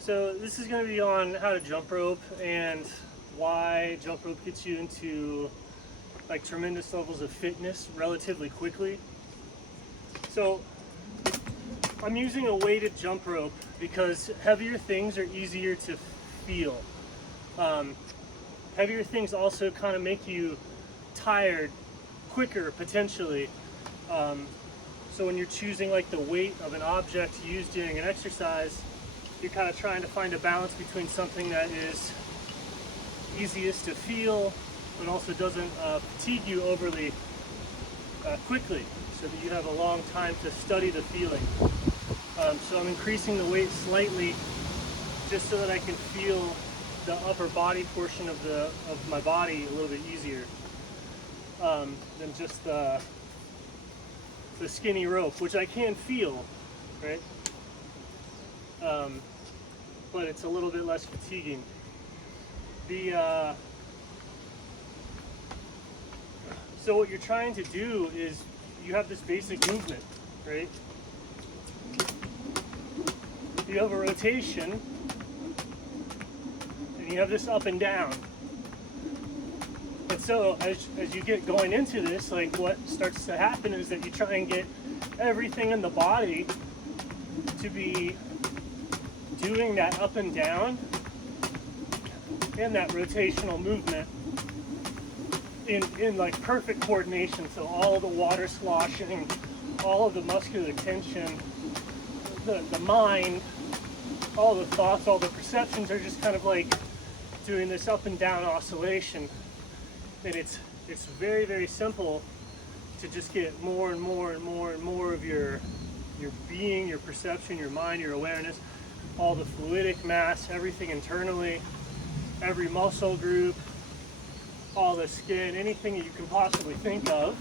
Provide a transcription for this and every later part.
So this is going to be on how to jump rope and why jump rope gets you into like tremendous levels of fitness relatively quickly. So I'm using a weighted jump rope because heavier things are easier to feel. Heavier things also kind of make you tired quicker potentially. So when you're choosing like the weight of an object used during an exercise, you're kind of trying to find a balance between something that is easiest to feel but also doesn't fatigue you overly quickly, so that you have a long time to study the feeling. So I'm increasing the weight slightly just so that I can feel the upper body portion of my body a little bit easier than just the skinny rope, which I can feel, right? But it's a little bit less fatiguing. So what you're trying to do is you have this basic movement, right? You have a rotation and you have this up and down. And so as you get going into this, like what starts to happen is that you try and get everything in the body to be doing that up and down and that rotational movement in like perfect coordination. So all of the water sloshing, all of the muscular tension, the mind, all the thoughts, all the perceptions are just kind of like doing this up and down oscillation. And it's very, very simple to just get more and more and more and more of your being, your perception, your mind, your awareness, all the fluidic mass, everything internally, every muscle group, all the skin, anything that you can possibly think of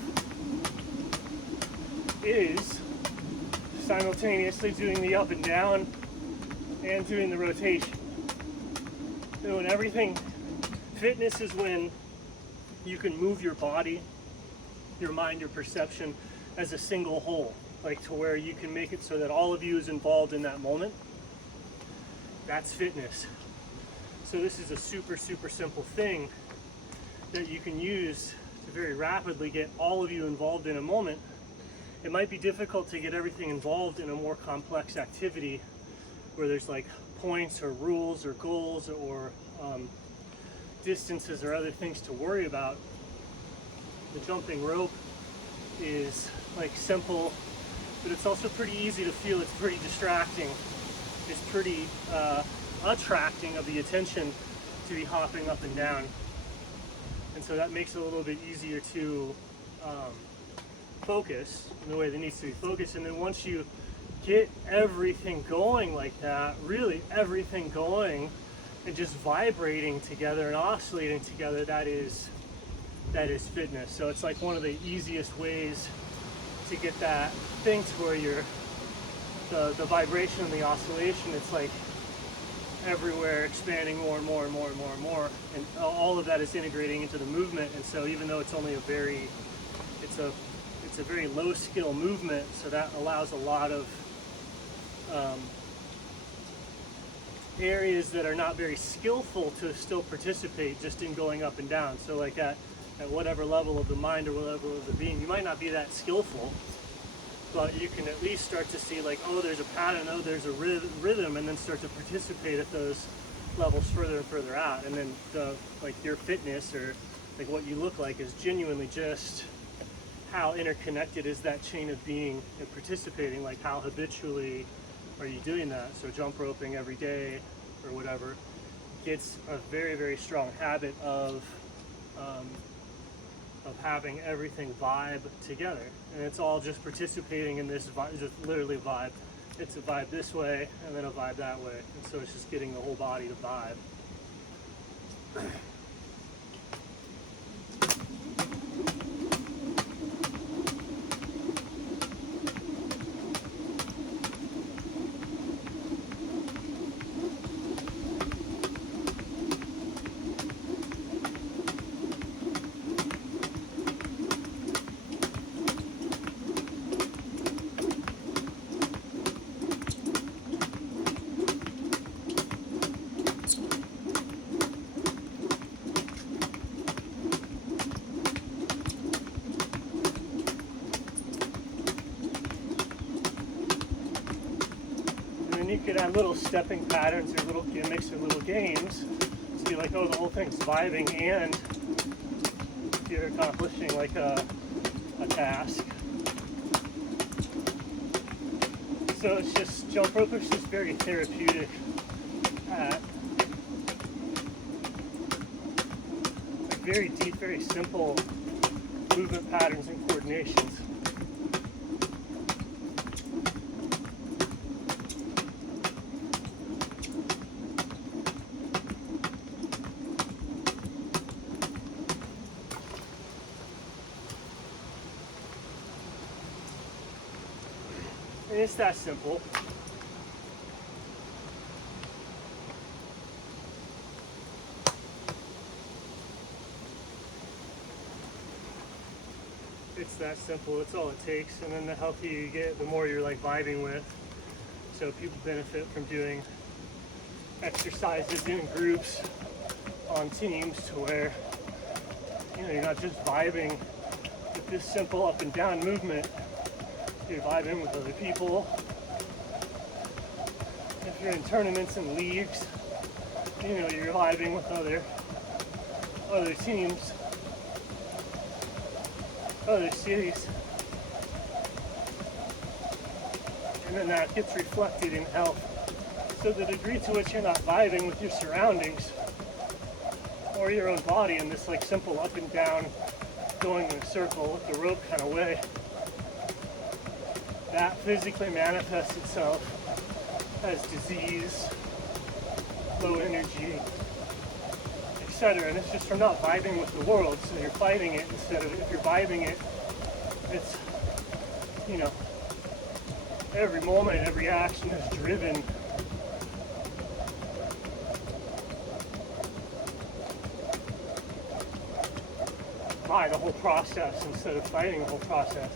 is simultaneously doing the up and down and doing the rotation. Doing everything. Fitness is when you can move your body, your mind, your perception as a single whole, like to where you can make it so that all of you is involved in that moment. That's fitness. So this is a super, super simple thing that you can use to very rapidly get all of you involved in a moment. It might be difficult to get everything involved in a more complex activity where there's like points or rules or goals or distances or other things to worry about. The jumping rope is like simple, but it's also pretty easy to feel. It's pretty distracting. It's pretty attracting of the attention to be hopping up and down. And so that makes it a little bit easier to focus in the way that needs to be focused. And then once you get everything going like that, really everything going and just vibrating together and oscillating together, that is fitness. So it's like one of the easiest ways to get that thing to where you're the vibration and the oscillation, it's like everywhere, expanding more and more and more and more and more, and all of that is integrating into the movement. And so even though it's only it's a very low skill movement, so that allows a lot of areas that are not very skillful to still participate just in going up and down. So like at whatever level of the mind or whatever level of the being, you might not be that skillful, but you can at least start to see like, oh, there's a pattern, oh, there's a rhythm, and then start to participate at those levels further and further out. And then like your fitness or like what you look like is genuinely just how interconnected is that chain of being and participating, like how habitually are you doing that. So jump roping every day or whatever gets a very, very strong habit of having everything vibe together, and it's all just participating in this vibe, just literally vibe. It's a vibe this way and then a vibe that way, and so it's just getting the whole body to vibe. then you could add little stepping patterns or little gimmicks or little games. So you're like, oh, the whole thing's vibing and you're accomplishing like a task. So it's just, jump rope is just very therapeutic at very deep, very simple movement patterns and coordinations. And it's that simple. It's that simple. It's all it takes. And then the healthier you get, the more you're like vibing with. So people benefit from doing exercises in groups, on teams, to where, you know, you're not just vibing with this simple up and down movement. You're vibing with other people. If you're in tournaments and leagues, you know, you're vibing with other teams, other cities. And then that gets reflected in health. So the degree to which you're not vibing with your surroundings or your own body in this like simple up and down, going in a circle with the rope kind of way, that physically manifests itself as disease, low energy, etc. And it's just from not vibing with the world. So you're fighting it instead of, if you're vibing it, it's, you know, every moment, every action is driven by the whole process instead of fighting the whole process.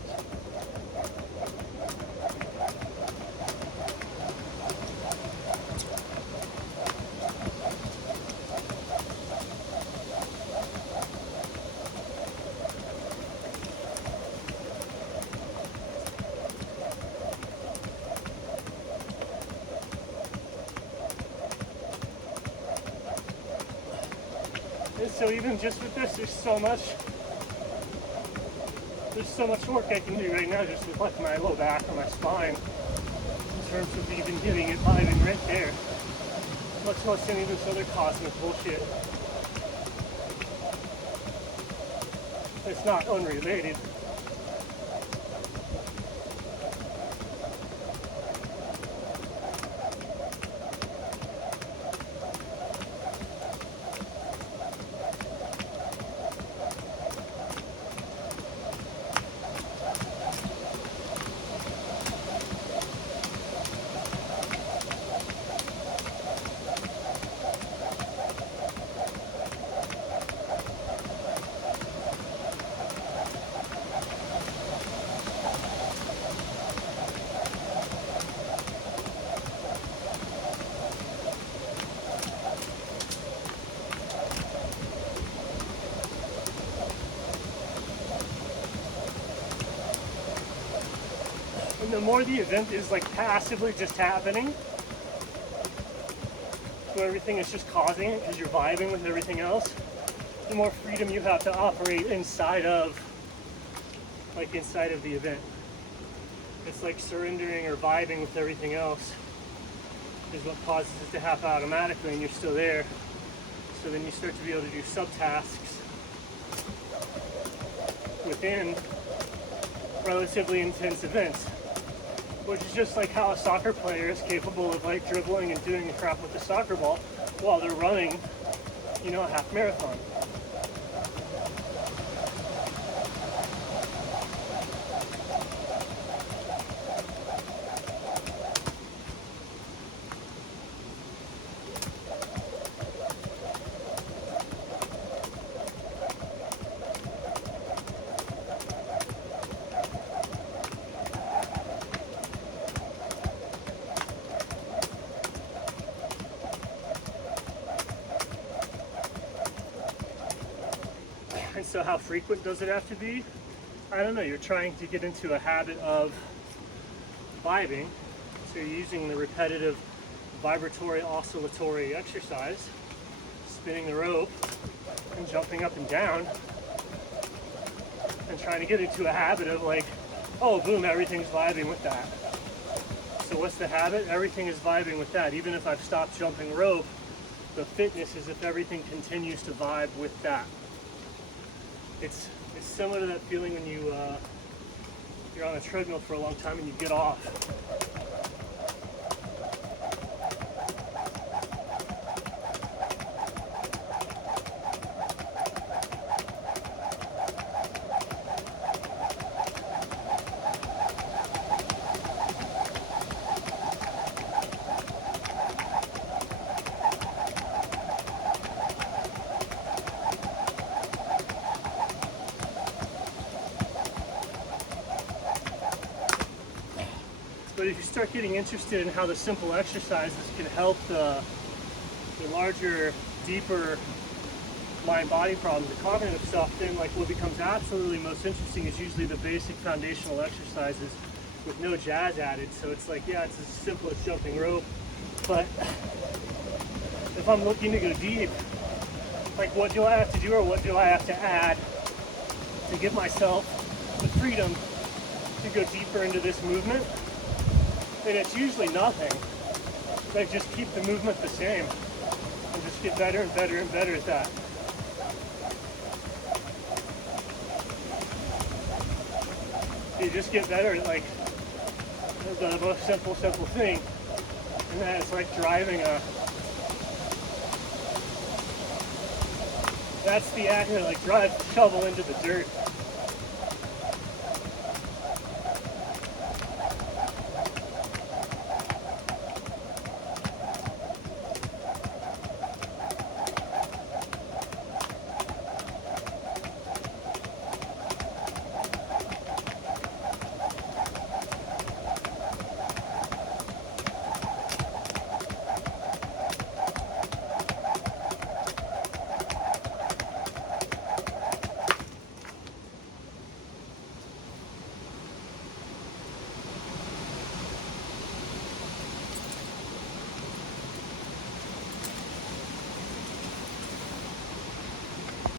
And so even just with this, there's so much work I can do right now just with like my low back or my spine in terms of even getting it vibing right there, much less any of this other cosmic bullshit. It's not unrelated. And the more the event is like passively just happening, so everything is just causing it because you're vibing with everything else, the more freedom you have to operate inside of the event. It's like surrendering or vibing with everything else is what causes it to happen automatically, and you're still there. So then you start to be able to do subtasks within relatively intense events, which is just like how a soccer player is capable of like dribbling and doing the crap with the soccer ball while they're running, you know, a half marathon. And so how frequent does it have to be? I don't know. You're trying to get into a habit of vibing. So you're using the repetitive vibratory oscillatory exercise, spinning the rope and jumping up and down and trying to get into a habit of like, oh boom, everything's vibing with that. So what's the habit? Everything is vibing with that. Even if I've stopped jumping rope, the fitness is if everything continues to vibe with that. It's similar to that feeling when you're on a treadmill for a long time and you get off. But if you start getting interested in how the simple exercises can help the larger, deeper mind-body problems, the cognitive stuff, then like what becomes absolutely most interesting is usually the basic foundational exercises with no jazz added. So it's like, yeah, it's as simple as jumping rope, but if I'm looking to go deep, like what do I have to do or what do I have to add to give myself the freedom to go deeper into this movement? And it's usually nothing. Like just keep the movement the same and just get better and better and better at that. You just get better at like the most simple thing, and that it's like driving that's the act that like drive the shovel into the dirt.